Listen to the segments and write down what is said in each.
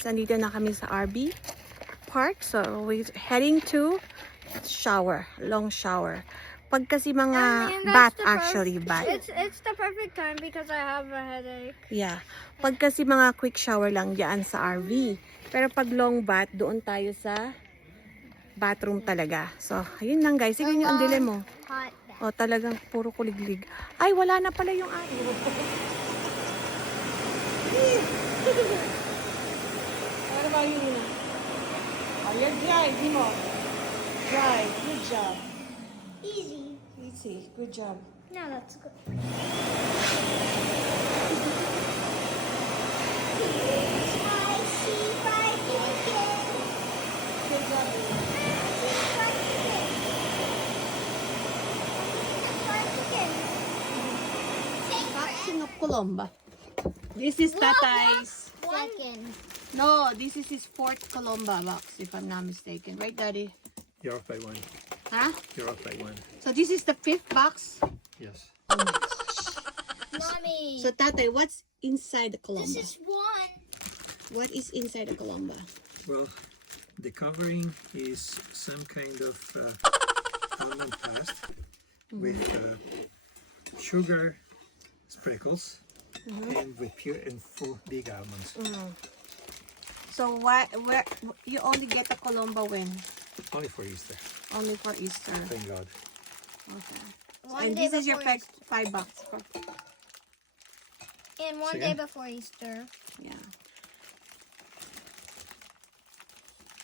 Nandito na kami sa RB Park. So, we're heading to shower. Long shower. Pag kasi mga bath actually, bath. It's the perfect time because I have a headache. Yeah. Pag kasi mga quick shower lang diyan sa RV. Pero pag long bath, doon tayo sa bathroom talaga. So, ayun lang guys. Sige nyo, ang dilim mo. Hot bath. O, talagang puro kuliglig. Ay, wala na pala yung araw. What about you, Nina? Oh, you're dry, Dimo. Dry. Good job. Easy. Easy. Good job. No, that's good. Spicy fried chicken. Good job. Boxing of Colomba. This is Tatay's. Second. No, this is his fourth Colomba box, if I'm not mistaken. Right, Daddy? You're off by one. Huh? You're off by one. So this is the fifth box? Yes. Mommy. So, Tatay, what's inside the Colomba? This is one. What is inside the Colomba? Well, the covering is some kind of almond paste with sugar sprinkles and with pure and full big almonds. So, where you only get the Colomba when? Only for Easter. Only for Easter. Thank God. Okay. One And day this is your before $5 bucks. And one Sige. day before Easter. Yeah.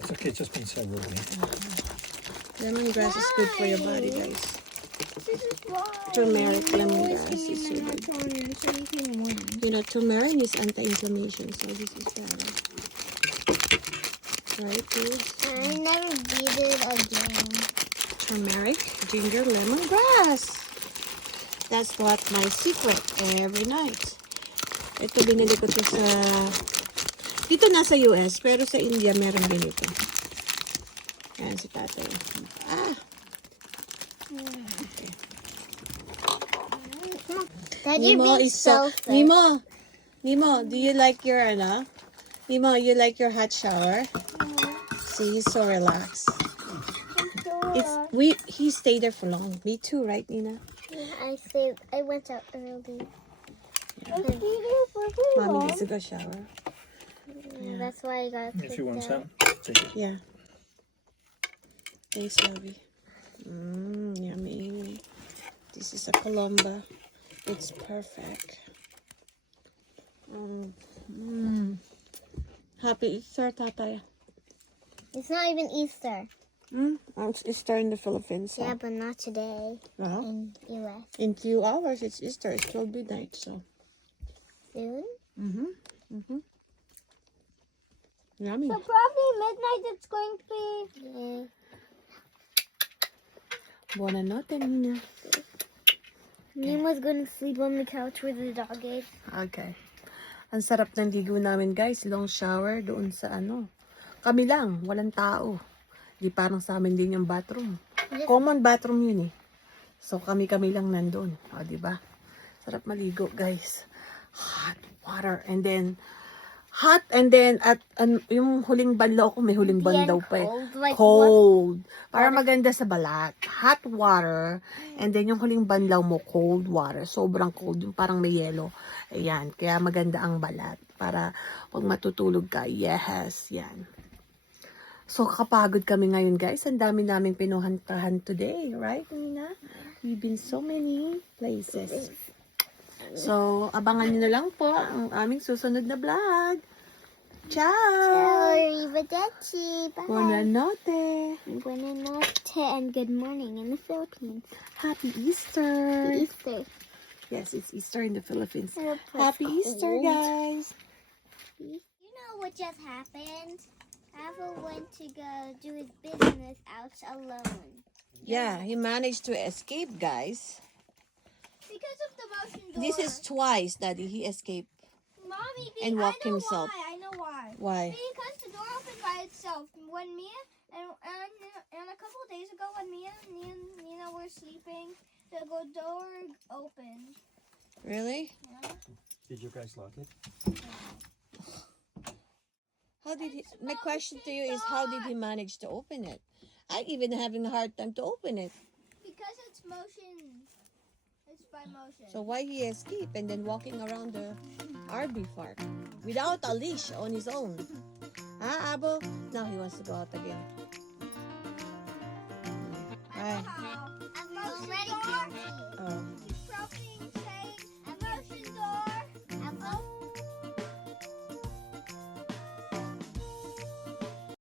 It's okay, it's just been several days. Lemongrass is good for your body, guys. This is why. Turmeric lemongrass is so good. So you can win. You know, turmeric is anti-inflammation, so this is better. Right, kids? I never beat it again. Turmeric, ginger, lemongrass. That's what my secret every night. Ito binili ko to sa... Dito nasa US, pero sa India meron din ito. Yan si tatay. Ah! Okay. Dad, you're being selfish. Nemo, do you like your, Nemo, you like your hot shower? See, he's so relaxed. He stayed there for long. Me too, right, Nina? Yeah, I went out early. Yeah. Mommy needs to go shower. Yeah, that's why I got If you want kicked out. some, take it. Yeah. Thanks, Lovey. Yummy. This is a Colomba. It's perfect. Happy Easter, Tatay. It's not even Easter. It's Easter in the Philippines. So. Yeah, but not today Well, in US. in few hours, it's Easter. It's 12 midnight, so. Soon? Yummy. So probably midnight it's going to be. Yeah. Buona notte, Nina. Nemo's going to sleep on the couch where the dog is. Okay. Ang sarap ng ligo namin, guys. Long shower doon sa Kami lang, walang tao. Di parang sa amin din yung bathroom. Common bathroom yun eh. So kami lang nandun. O, di ba? Sarap maligo, guys. Hot water. And then at yung huling banlaw ko, may huling banlaw pa eh. Cold, like Cold. Para maganda sa balat. Hot water. And then yung huling banlaw mo, cold water. Sobrang cold. Yung parang may yelo. Ayan. Kaya maganda ang balat. Para pag matutulog ka, yes. Yan. So, kapagod kami ngayon, guys. Ang dami naming pinuhantahan today. Right, Nina? We've been so many places. So, abangan nyo na lang po ang aming susunod na vlog. Ciao! Arrivederci. Bye. Buona notte! Buona notte and good morning in the Philippines. Happy Easter! Easter. Yes, it's Easter in the Philippines. Oh, it's Happy Easter, cold. guys! You know what just happened? Ava went to go do his business out alone. Yeah, he managed to escape, guys. Because of the motion door. This is twice, Daddy, he escaped. Mommy, and walked I know himself. Why. I know why. Why? Because the door opened by itself. When Mia and a couple of days ago, when Mia and Nina were sleeping, the door opened. Really? Yeah. Did you guys lock it? How did he? My question to you is, how did he manage to open it? I even having a hard time to open it. Because it's motion. It's by motion. So why he escape and then walking around the RV park without a leash on his own? Huh, Abo? Now he wants to go out again. Alright. I'm already